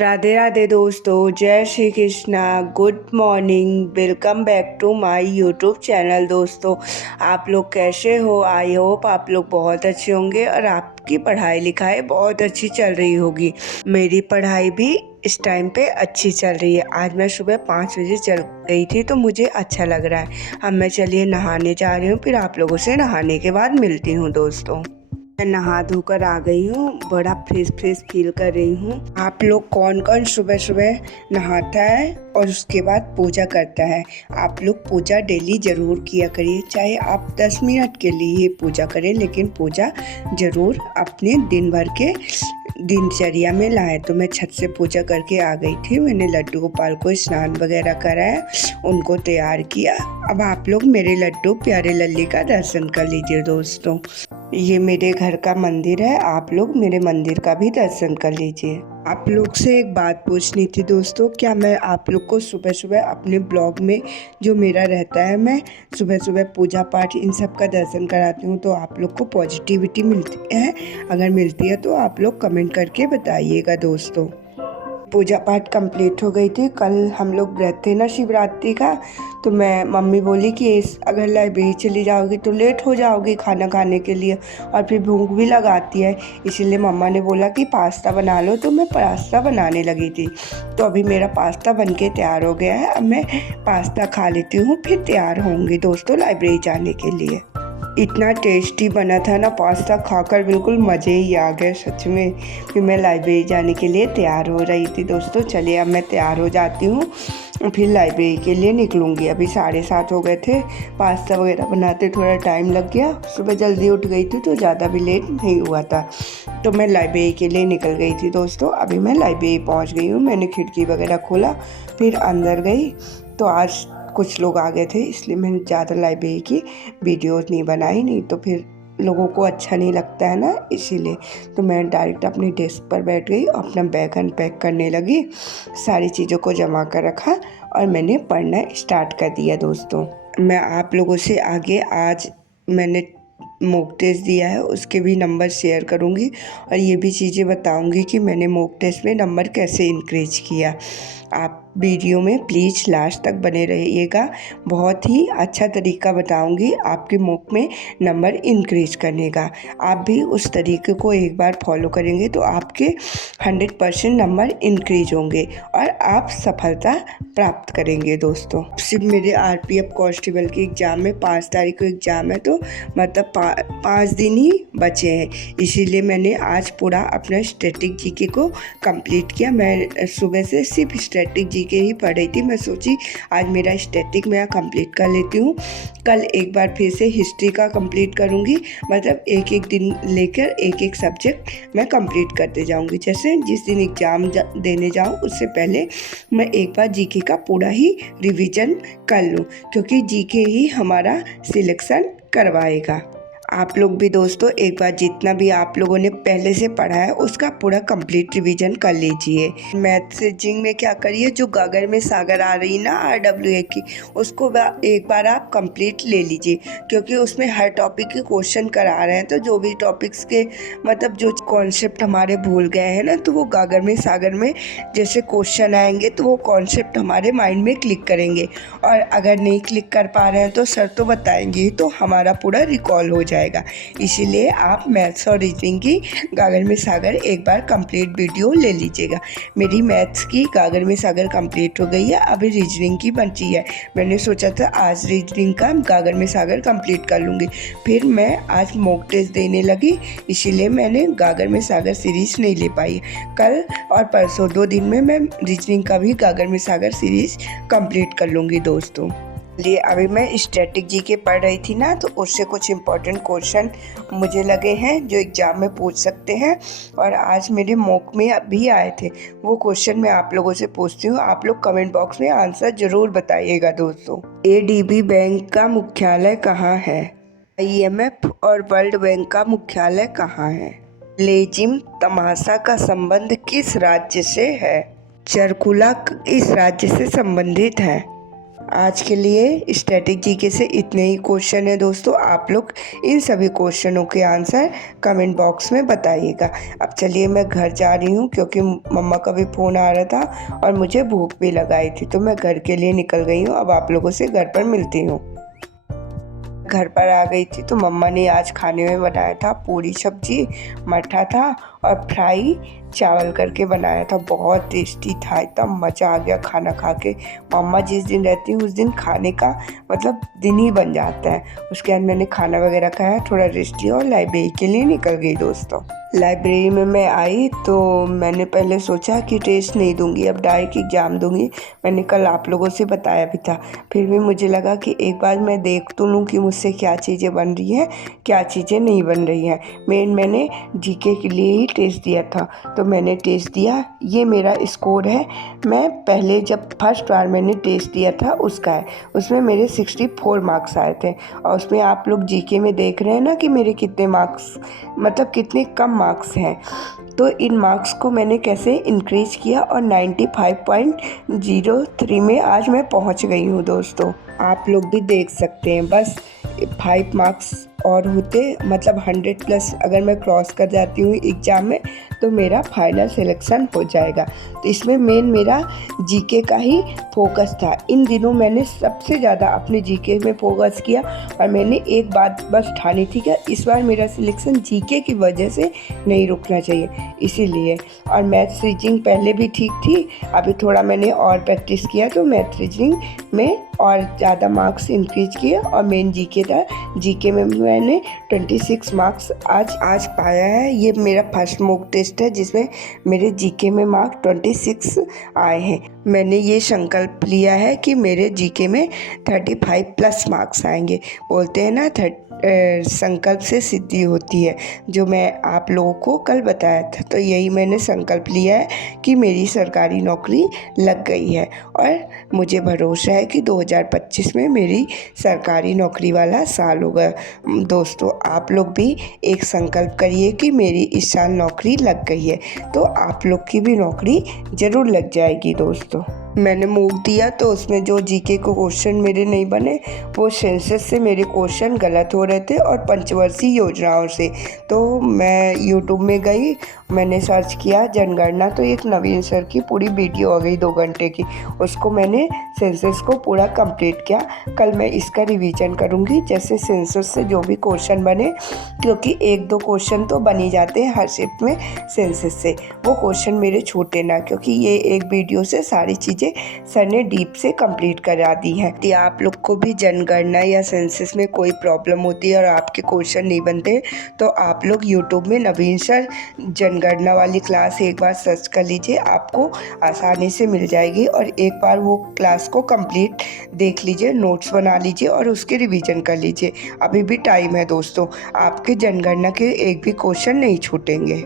राधे राधे दोस्तों, जय Shri Krishna. Good morning, welcome back to my YouTube channel. दोस्तों, आप लोग कैसे हो? आई होप आप लोग बहुत अच्छे होंगे और आपकी पढ़ाई लिखाई बहुत अच्छी चल रही होगी। मेरी पढ़ाई भी इस टाइम पे अच्छी चल रही है। आज मैं सुबह 5 बजे चल गई थी तो मुझे अच्छा लग रहा है। अब मैं चलिए नहाने जा रही हूँ, फिर आप लोगों से नहाने के बाद मिलती हूँ। दोस्तों, मैं नहा धोकर आ गई हूँ, बड़ा फ्रेश फ्रेश फील कर रही हूँ। आप लोग कौन कौन सुबह सुबह नहाता है और उसके बाद पूजा करता है? आप लोग पूजा डेली ज़रूर किया करिए, चाहे आप 10 मिनट के लिए ही पूजा करें, लेकिन पूजा ज़रूर अपने दिन भर के दिनचर्या में लाए। तो मैं छत से पूजा करके आ गई थी। मैंने लड्डू गोपाल को स्नान वगैरह कराया, उनको तैयार किया। अब आप लोग मेरे लड्डू प्यारे लल्ली का दर्शन कर लीजिए। दोस्तों, ये मेरे घर का मंदिर है, आप लोग मेरे मंदिर का भी दर्शन कर लीजिए। आप लोग से एक बात पूछनी थी दोस्तों, क्या मैं आप लोग को सुबह सुबह अपने ब्लॉग में जो मेरा रहता है, मैं सुबह सुबह पूजा पाठ इन सब का दर्शन कराती हूँ, तो आप लोग को पॉजिटिविटी मिलती है? अगर मिलती है तो आप लोग कमेंट करके बताइएगा। दोस्तों, पूजा पाठ कंप्लीट हो गई थी। कल हम लोग व्रत थे ना शिवरात्रि का, तो मैं मम्मी बोली कि अगर लाइब्रेरी चली जाओगी तो लेट हो जाओगी खाना खाने के लिए, और फिर भूख भी लगाती है, इसीलिए मम्मा ने बोला कि पास्ता बना लो। तो मैं पास्ता बनाने लगी थी। तो अभी मेरा पास्ता बनके तैयार हो गया है। अब मैं पास्ता खा लेती हूँ, फिर तैयार होंगी दोस्तों लाइब्रेरी जाने के लिए। इतना टेस्टी बना था ना पास्ता, खाकर बिल्कुल मज़े ही आ गए सच में। फिर मैं लाइब्रेरी जाने के लिए तैयार हो रही थी। दोस्तों, चलिए अब मैं तैयार हो जाती हूँ, फिर लाइब्रेरी के लिए निकलूँगी। अभी 7:30 हो गए थे। पास्ता वगैरह बनाते थोड़ा टाइम लग गया। सुबह जल्दी उठ गई थी तो ज़्यादा भी लेट नहीं हुआ था, तो मैं लाइब्रेरी के लिए निकल गई थी। दोस्तों, अभी मैं लाइब्रेरी पहुँच गई हूँ। मैंने खिड़की वगैरह खोला, फिर अंदर गई। तो आज कुछ लोग आ गए थे, इसलिए मैंने ज़्यादा लाइब्रेरी की वीडियोस नहीं बनाई, नहीं तो फिर लोगों को अच्छा नहीं लगता है ना, इसीलिए। तो मैं डायरेक्ट अपनी डेस्क पर बैठ गई, अपना बैग अनपैक करने लगी, सारी चीज़ों को जमा कर रखा और मैंने पढ़ना स्टार्ट कर दिया। दोस्तों, मैं आप लोगों से आगे आज मैंने मॉक टेस्ट दिया है उसके भी नंबर शेयर करूंगी, और ये भी चीज़ें बताऊंगी कि मैंने मॉक टेस्ट में नंबर कैसे इंक्रीज किया। आप वीडियो में प्लीज़ लास्ट तक बने रहिएगा, बहुत ही अच्छा तरीका बताऊंगी आपके मॉक में नंबर इंक्रीज करने का। आप भी उस तरीके को एक बार फॉलो करेंगे तो आपके 100% नंबर इंक्रीज होंगे और आप सफलता प्राप्त करेंगे। दोस्तों, सिर्फ मेरे आरपीएफ कांस्टेबल के एग्ज़ाम में 5 तारीख को एग्ज़ाम है, तो मतलब 5 दिन ही बचे हैं, इसीलिए मैंने आज पूरा अपना स्टैटिक जीके को कंप्लीट किया। मैं सुबह से सिर्फ स्टैटिक जीके ही पढ़ रही थी। मैं सोची आज मेरा स्टैटिक मैं कंप्लीट कर लेती हूँ, कल एक बार फिर से हिस्ट्री का कंप्लीट करूँगी। मतलब एक एक दिन लेकर एक एक सब्जेक्ट मैं कंप्लीट करते जाऊँगी। जैसे जिस दिन एग्ज़ाम देने जाऊँ उससे पहले मैं एक बार जीके का पूरा ही रिवीजन कर लूँ, क्योंकि जीके ही हमारा सिलेक्शन करवाएगा। आप लोग भी दोस्तों एक बार जितना भी आप लोगों ने पहले से पढ़ा है उसका पूरा कंप्लीट रिवीजन कर लीजिए। मैथ से जिंग में क्या करिए, जो गागर में सागर आ रही ना RWA की, उसको एक बार आप कंप्लीट ले लीजिए, क्योंकि उसमें हर टॉपिक के क्वेश्चन करा रहे हैं। तो जो भी टॉपिक्स के मतलब जो कॉन्सेप्ट हमारे भूल गए हैं ना, तो वो गागर में सागर में जैसे क्वेश्चन आएंगे तो वो कॉन्सेप्ट हमारे माइंड में क्लिक करेंगे, और अगर नहीं क्लिक कर पा रहे हैं तो सर तो बताएंगे ही, तो हमारा पूरा रिकॉल हो जाएगा। इसीलिए आप मैथ्स और रीजनिंग की गागर में सागर एक बार कंप्लीट वीडियो ले लीजिएगा। मेरी मैथ्स की गागर में सागर कंप्लीट हो गई है, अभी रीजनिंग की बची है। मैंने सोचा था आज रीजनिंग का गागर में सागर कंप्लीट कर लूँगी, फिर मैं आज मॉक टेस्ट देने लगी, इसीलिए मैंने गागर में सागर सीरीज नहीं ले पाई। कल और परसों 2 दिन में मैं रीजनिंग का भी गागर में सागर सीरीज कंप्लीट कर लूँगी। दोस्तों, लिए अभी मैं स्टैटिक जीके पढ़ रही थी ना, तो उससे कुछ इम्पोर्टेंट क्वेश्चन मुझे लगे हैं जो एग्जाम में पूछ सकते हैं, और आज मेरे मॉक में भी आए थे। वो क्वेश्चन मैं आप लोगों से पूछती हूँ, आप लोग कमेंट बॉक्स में आंसर जरूर बताइएगा। दोस्तों, ADB बैंक का मुख्यालय कहाँ है? IMF और वर्ल्ड बैंक का मुख्यालय कहाँ है? लेजिम तमाशा का संबंध किस राज्य से है? चरकुला इस राज्य से संबंधित है। आज के लिए स्टैटिक जीके से इतने ही क्वेश्चन है दोस्तों। आप लोग इन सभी क्वेश्चनों के आंसर कमेंट बॉक्स में बताइएगा। अब चलिए मैं घर जा रही हूँ क्योंकि मम्मा का भी फ़ोन आ रहा था और मुझे भूख भी लगाई थी, तो मैं घर के लिए निकल गई हूँ। अब आप लोगों से घर पर मिलती हूँ। घर पर आ गई थी तो मम्मा ने आज खाने में बनाया था पूरी सब्जी, मठा था और फ्राई चावल करके बनाया था। बहुत टेस्टी था, इतना मज़ा आ गया खाना खा के। मम्मा जिस दिन रहती है उस दिन खाने का मतलब दिन ही बन जाता है। उसके बाद मैंने खाना वगैरह खाया, थोड़ा रेस्ट लिया और लाइब्रेरी के लिए निकल गई दोस्तों। लाइब्रेरी में मैं आई तो मैंने पहले सोचा कि टेस्ट नहीं दूंगी, अब डायरेक्ट एग्ज़ाम दूंगी। मैंने कल आप लोगों से बताया भी था। फिर भी मुझे लगा कि एक बार मैं देख तो लूँ कि मुझसे क्या चीज़ें बन रही हैं, क्या चीज़ें नहीं बन रही हैं। मैंने जीके के लिए ही टेस्ट दिया था, तो मैंने टेस्ट दिया। ये मेरा स्कोर है। मैं पहले जब फर्स्ट बार मैंने टेस्ट दिया था उसका है। उसमें मेरे 64 मार्क्स आए थे और उसमें आप लोग जीके में देख रहे हैं ना कि मेरे कितने मार्क्स मतलब कितने कम मार्क्स हैं। तो इन मार्क्स को मैंने कैसे इंक्रीज किया और 95.03 में आज मैं पहुंच गई हूं दोस्तों। आप लोग भी देख सकते हैं, बस 5 मार्क्स और होते मतलब 100 प्लस अगर मैं क्रॉस कर जाती हूँ एग्ज़ाम में तो मेरा फाइनल सिलेक्शन हो जाएगा। तो इसमें मेरा जीके का ही फोकस था। इन दिनों मैंने सबसे ज़्यादा अपने जीके में फोकस किया और मैंने एक बात बस ठानी थी कि इस बार मेरा सिलेक्शन जीके की वजह से नहीं रुकना चाहिए, इसीलिए। और मैथ्स रीजनिंग पहले भी ठीक थी, अभी थोड़ा मैंने और प्रैक्टिस किया तो मैथ रीजनिंग में और ज़्यादा मार्क्स इंक्रीज किए और मेन जीके था। जीके में मैंने 26 मार्क्स आज पाया है। ये मेरा फर्स्ट मॉक टेस्ट है जिसमें मेरे जीके में मार्क 26 आए हैं। मैंने ये संकल्प लिया है कि मेरे जीके में 35 प्लस मार्क्स आएंगे। बोलते हैं ना संकल्प से सिद्धि होती है, जो मैं आप लोगों को कल बताया था। तो यही मैंने संकल्प लिया है कि मेरी सरकारी नौकरी लग गई है और मुझे भरोसा है कि 2025 में मेरी सरकारी नौकरी वाला साल होगा। दोस्तों आप लोग भी एक संकल्प करिए कि मेरी इस साल नौकरी लग गई है, तो आप लोग की भी नौकरी ज़रूर लग जाएगी दोस्तों। मैंने मूव दिया तो उसमें जो जीके को क्वेश्चन मेरे नहीं बने वो सेंसस से मेरे क्वेश्चन गलत हो रहे थे और पंचवर्षीय योजनाओं से। तो मैं यूट्यूब में गई, मैंने सर्च किया जनगणना, तो एक नवीन सर की पूरी वीडियो आ गई 2 घंटे की। उसको मैंने सेंसस को पूरा कंप्लीट किया। कल मैं इसका रिवीजन करूँगी, जैसे सेंसस से जो भी क्वेश्चन बने, क्योंकि 1-2 क्वेश्चन तो बन ही जाते हैं हर शिफ्ट में सेंसस से। वो क्वेश्चन मेरे छूटे ना, क्योंकि ये एक वीडियो से सारी चीज़ें सर ने डीप से कंप्लीट करा दी है। यदि आप लोग को भी जनगणना या सेंसस में कोई प्रॉब्लम होती है और आपके क्वेश्चन नहीं बनते तो आप लोग यूट्यूब में नवीन सर जनगणना वाली क्लास एक बार सर्च कर लीजिए, आपको आसानी से मिल जाएगी। और एक बार वो क्लास को कंप्लीट देख लीजिए, नोट्स बना लीजिए और उसके रिवीजन कर लीजिए। अभी भी टाइम है दोस्तों, आपके जनगणना के एक भी क्वेश्चन नहीं छूटेंगे।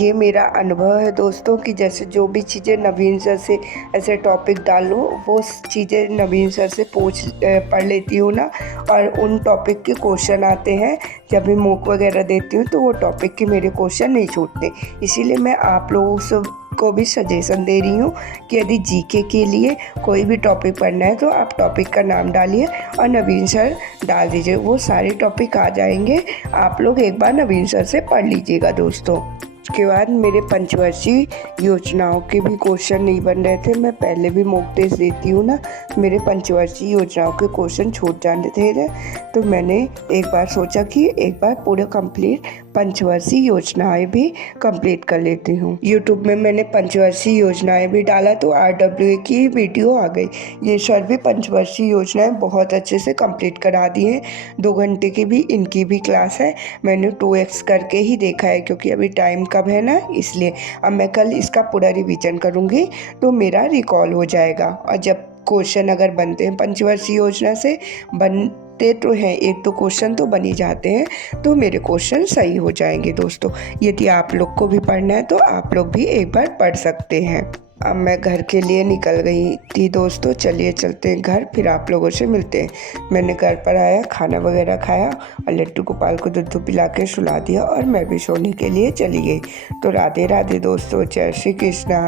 ये मेरा अनुभव है दोस्तों कि जैसे जो भी चीज़ें नवीन सर से ऐसे टॉपिक डालो वो चीज़ें नवीन सर से पढ़ लेती हूँ ना, और उन टॉपिक के क्वेश्चन आते हैं जब भी मॉक वगैरह देती हूँ तो वो टॉपिक के मेरे क्वेश्चन नहीं छूटते। इसीलिए मैं आप लोगों से को भी सजेशन दे रही हूँ कि यदि जीके के लिए कोई भी टॉपिक पढ़ना है तो आप टॉपिक का नाम डालिए और नवीन सर डाल दीजिए, वो सारे टॉपिक आ जाएंगे। आप लोग एक बार नवीन सर से पढ़ लीजिएगा दोस्तों। उसके बाद मेरे पंचवर्षीय योजनाओं के भी क्वेश्चन नहीं बन रहे थे। मैं पहले भी मॉक टेस्ट देती हूँ ना, मेरे पंचवर्षीय योजनाओं के क्वेश्चन छूट जाते थे, तो मैंने एक बार सोचा कि एक बार पूरे कंप्लीट पंचवर्षीय योजनाएं भी कंप्लीट कर लेती हूँ। यूट्यूब में मैंने पंचवर्षीय योजनाएं भी डाला तो RWA की वीडियो आ गई। ये सर भी पंचवर्षीय योजनाएं बहुत अच्छे से कंप्लीट करा दी हैं। 2 घंटे की भी इनकी भी क्लास है। मैंने 2x करके ही देखा है क्योंकि अभी टाइम कम है ना, इसलिए। अब मैं कल इसका पूरा रिवीजन करूँगी तो मेरा रिकॉल हो जाएगा। और जब क्वेश्चन अगर बनते हैं पंचवर्षीय योजना से बनते तो हैं, 1-2 क्वेश्चन तो बन ही जाते हैं, तो मेरे क्वेश्चन सही हो जाएंगे दोस्तों। यदि आप लोग को भी पढ़ना है तो आप लोग भी एक बार पढ़ सकते हैं। अब मैं घर के लिए निकल गई थी दोस्तों। चलिए चलते हैं घर, फिर आप लोगों से मिलते हैं। मैंने घर पर आया, खाना वगैरह खाया और लट्टू गोपाल को दूध पिला के सुला दिया और मैं भी सोने के लिए चली गई। तो राधे राधे दोस्तों, जय श्री कृष्णा,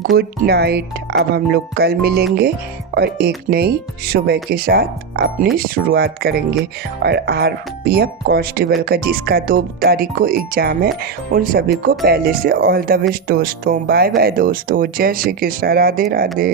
गुड नाइट। अब हम लोग कल मिलेंगे और एक नई सुबह के साथ अपनी शुरुआत करेंगे। और RPF कांस्टेबल का जिसका 2 तारीख को एग्ज़ाम है, उन सभी को पहले से ऑल द बेस्ट दोस्तों। बाय बाय दोस्तों, जय श्री कृष्णा, राधे राधे।